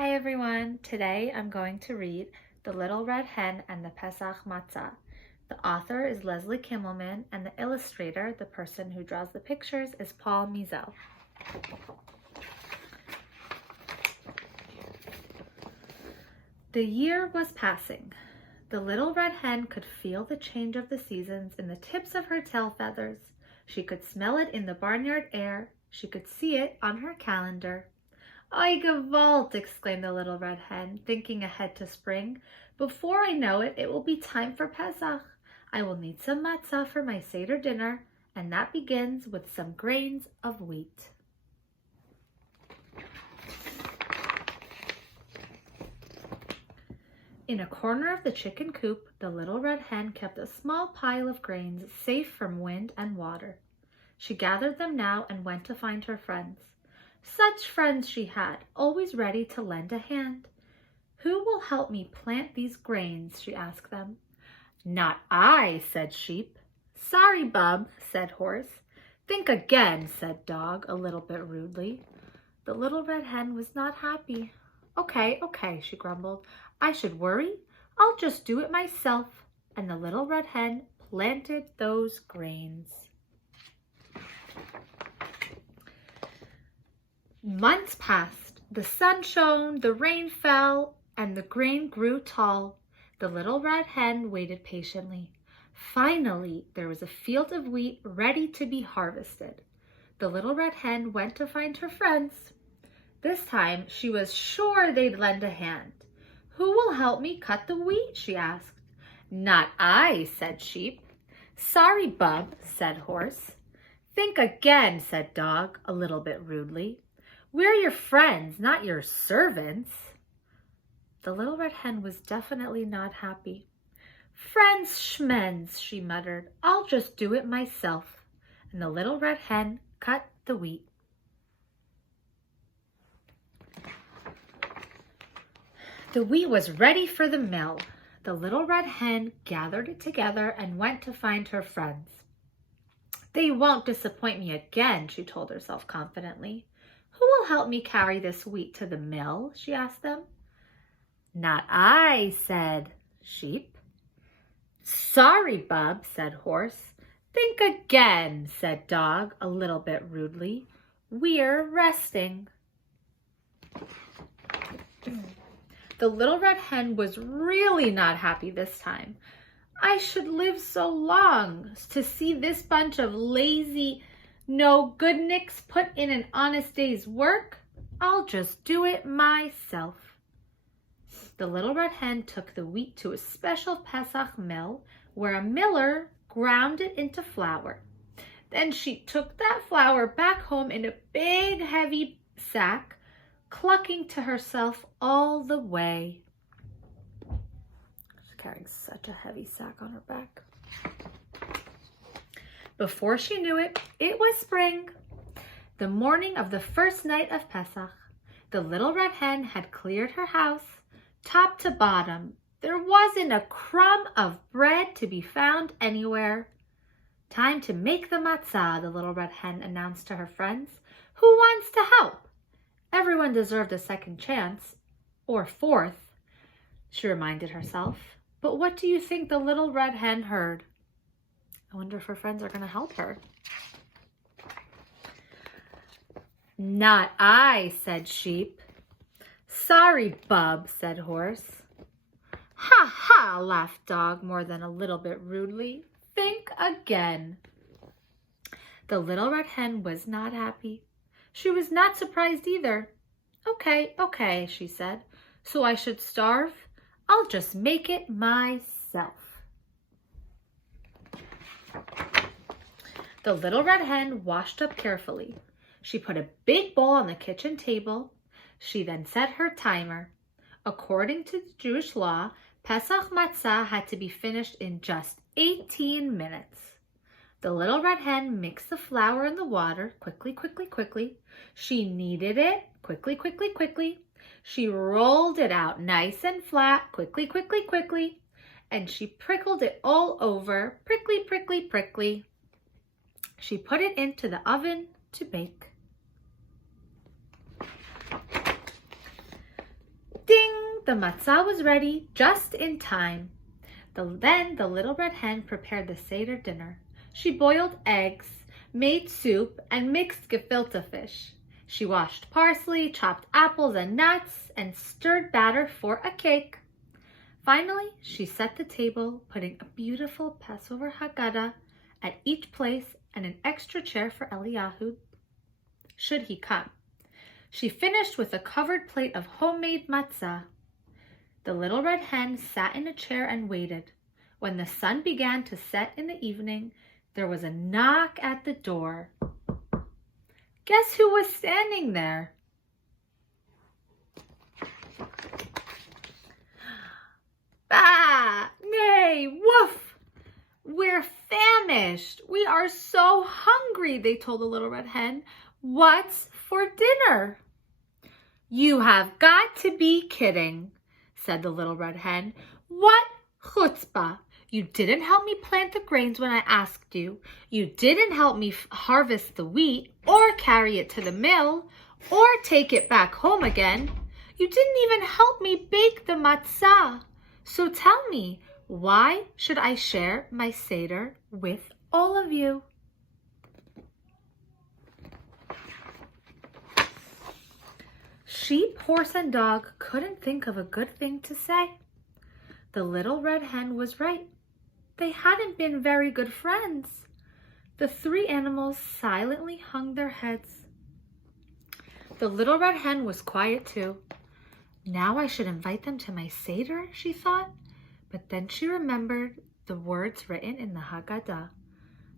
Hi everyone! Today I'm going to read The Little Red Hen and the Pesach Matzah. The author is Leslie Kimmelman and the illustrator, the person who draws the pictures, is Paul Mizell. The year was passing. The little red hen could feel the change of the seasons in the tips of her tail feathers. She could smell it in the barnyard air. She could see it on her calendar. "Oi, gewalt!" exclaimed the little red hen, thinking ahead to spring. "Before I know it, it will be time for Pesach. I will need some matzah for my Seder dinner, and that begins with some grains of wheat." In a corner of the chicken coop, the little red hen kept a small pile of grains safe from wind and water. She gathered them now and went to find her friends. Such friends she had, always ready to lend a hand. "Who will help me plant these grains?" she asked them. "Not I," said sheep. "Sorry, bub," said horse. "Think again," said dog, a little bit rudely. The little red hen was not happy. Okay, she grumbled. "I should worry? I'll just do it myself." And the little red hen planted those grains. Months passed. The sun shone, the rain fell, and the grain grew tall. The little red hen waited patiently. Finally, there was a field of wheat ready to be harvested. The little red hen went to find her friends. This time, she was sure they'd lend a hand. "Who will help me cut the wheat?" she asked. "Not I," said sheep. "Sorry, bub," said horse. "Think again," said dog, a little bit rudely. "We're your friends, not your servants." The little red hen was definitely not happy. "Friends schmens," she muttered. "I'll just do it myself." And the little red hen cut the wheat. The wheat was ready for the mill. The little red hen gathered it together and went to find her friends. "They won't disappoint me again," she told herself confidently. "Who will help me carry this wheat to the mill?" she asked them. "Not I," said sheep. "Sorry, bub," said horse. "Think again," said dog, a little bit rudely. "We're resting." The little red hen was really not happy this time. "I should live so long to see this bunch of lazy no-goodniks put in an honest day's work. I'll just do it myself." The little red hen took the wheat to a special Pesach mill where a miller ground it into flour. Then she took that flour back home in a big heavy sack, clucking to herself all the way. She's carrying such a heavy sack on her back. Before she knew it, it was spring. The morning of the first night of Pesach, the little red hen had cleared her house, top to bottom. There wasn't a crumb of bread to be found anywhere. "Time to make the matzah," the little red hen announced to her friends. "Who wants to help?" Everyone deserved a second chance, or fourth, she reminded herself. But what do you think the little red hen heard? I wonder if her friends are going to help her. "Not I," said sheep. "Sorry, bub," said horse. "Ha ha," laughed dog, more than a little bit rudely. "Think again." The little red hen was not happy. She was not surprised either. Okay, she said. "So I should starve? I'll just make it myself." The little red hen washed up carefully. She put a big bowl on the kitchen table. She then set her timer. According to the Jewish law, Pesach matzah had to be finished in just 18 minutes. The little red hen mixed the flour in the water quickly. She kneaded it quickly. She rolled it out nice and flat quickly. And she prickled it all over prickly. She put it into the oven to bake. The matzah was ready just in time. Then the little red hen prepared the Seder dinner. She boiled eggs, made soup, and mixed gefilte fish. She washed parsley, chopped apples and nuts, and stirred batter for a cake. Finally, she set the table, putting a beautiful Passover Haggadah at each place and an extra chair for Eliyahu, should he come. She finished with a covered plate of homemade matzah. The little red hen sat in a chair and waited. When the sun began to set in the evening, there was a knock at the door. Guess who was standing there? Bah! Nay! Woof! We're famished. We are so hungry, they told the little red hen. What's for dinner? You have got to be kidding, said the little red hen. What chutzpah! You didn't help me plant the grains when I asked you. You didn't help me harvest the wheat or carry it to the mill or take it back home again. You didn't even help me bake the matzah. So tell me, why should I share my Seder with all of you? Sheep, horse, and dog couldn't think of a good thing to say. The little red hen was right. They hadn't been very good friends. The three animals silently hung their heads. The little red hen was quiet too. Now I should invite them to my Seder, she thought. But then she remembered the words written in the Haggadah.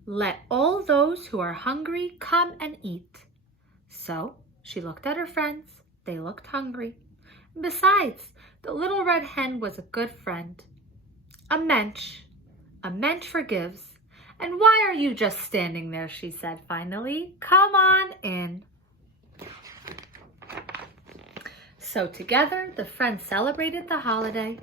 Let all those who are hungry come and eat. So she looked at her friends. They looked hungry. Besides, the little red hen was a good friend. A mensch forgives. And why are you just standing there, she said finally. Come on in. So together, the friends celebrated the holiday.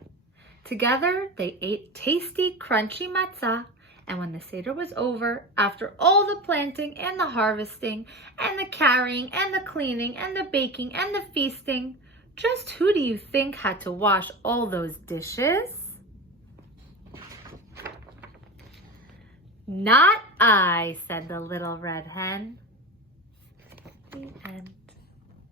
Together, they ate tasty, crunchy matzah. And when the Seder was over, after all the planting and the harvesting and the carrying and the cleaning and the baking and the feasting, just who do you think had to wash all those dishes? Not I, said the little red hen. The end.